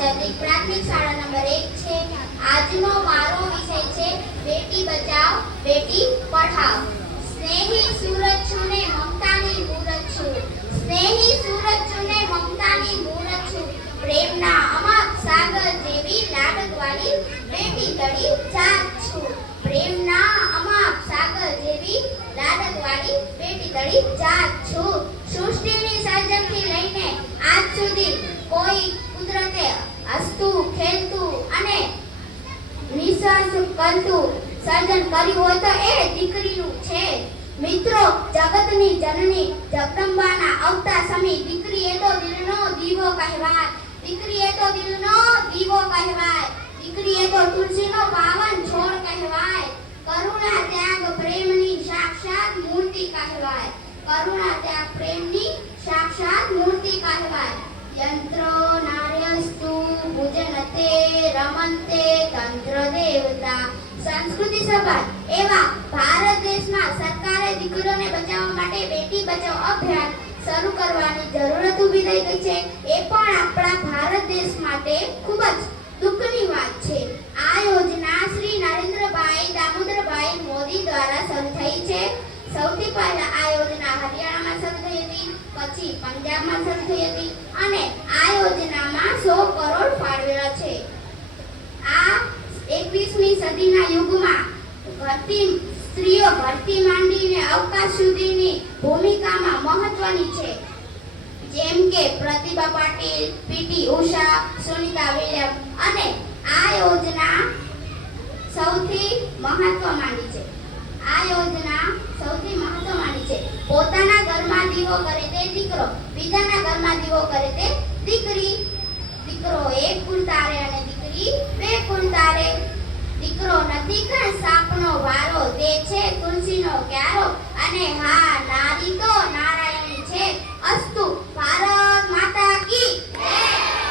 ચંદ્રિક પ્રાથમિક શાળા નંબર 1 છે। આજનો મારો વિષય છે બેટી બચાવ બેટી પઢાઓ। સ્નેહી સૂરજ છું ને મમતાની મૂરત છું, સ્નેહી સૂરજ છું ને મમતાની મૂરત છું, પ્રેમના અમાપ સાગર જેવી લાડકવાળી બેટી તળી જાત છું, પ્રેમના અમાપ સાગર જેવી લાડકવાળી બેટી તળી જાત છું। સૃષ્ટિની સર્જનથી લઈને આજ સુધી કોઈ કુદરતે હસતું ખેલતું અને નિશ્વાસ કરતું સર્જન કર્યું હોય તો એ દીકરીનું છે। મિત્રો, જગતની જનની જગદંબાના અવતાર સમી દીકરી એ તો દિલનો દીવો કહેવાય, દીકરી એ તો દિલનો દીવો કહેવાય, દીકરી એ તો તુલસીનો પાવન છોડ કહેવાય, કરુણા ત્યાગ પ્રેમની સાક્ષાત મૂર્તિ કહેવાય, કરુણા ત્યાગ પ્રેમની સાક્ષાત મૂર્તિ કહેવાય। યંત્રો નાર્યસ્તુ પૂજનતે રમંતે તંત્ર દેવતા। સંસ્કૃતિ સભા એવા ભારત દેશમાં સરકારે દીકરીઓને બચાવવા માટે બેટી બચાવો અભિયાન શરૂ કરવાની જરૂરત ઊભી થઈ ગઈ છે। એ પણ આપણા ભારત દેશ માટે ખૂબ જ દુઃખની વાત છે। આ યોજના શ્રી નરેન્દ્રભાઈ દામોદરભાઈ મોદી દ્વારા શરૂ થઈ છે। સૌથી પહેલા આ યોજના હરિયાણામાં શરૂ થઈ હતી, પછી પંજાબમાં શરૂ થઈ હતી અને આ યોજનામાં 100 કરોડ ફાળવેલા છે। આ 21મી સદીના યુગમાં સ્ત્રીઓ ભરતી માંડીને અવકાશ સુધીની ભૂમિકામાં મહત્વની છે, જેમ કે પ્રતિભા પાટીલ, પીટી ઉષા, સુનિતા વિલિયમ અને આ યોજના સૌથી મહત્વ માંડી છે। આ યોજના સૌથી મહત્વ માંડી છે। પોતાના ઘરમાં દીવો કરે તે દીકરો, બીજાના ઘરમાં દીવો કરે તે દીકરી, દીકરો એક કુલ તારે અને દીકરી બે કુલ તારે, દીકરો નથી કણ સાપનો વારો, તે છે તુલસીનો ક્યારો અને હા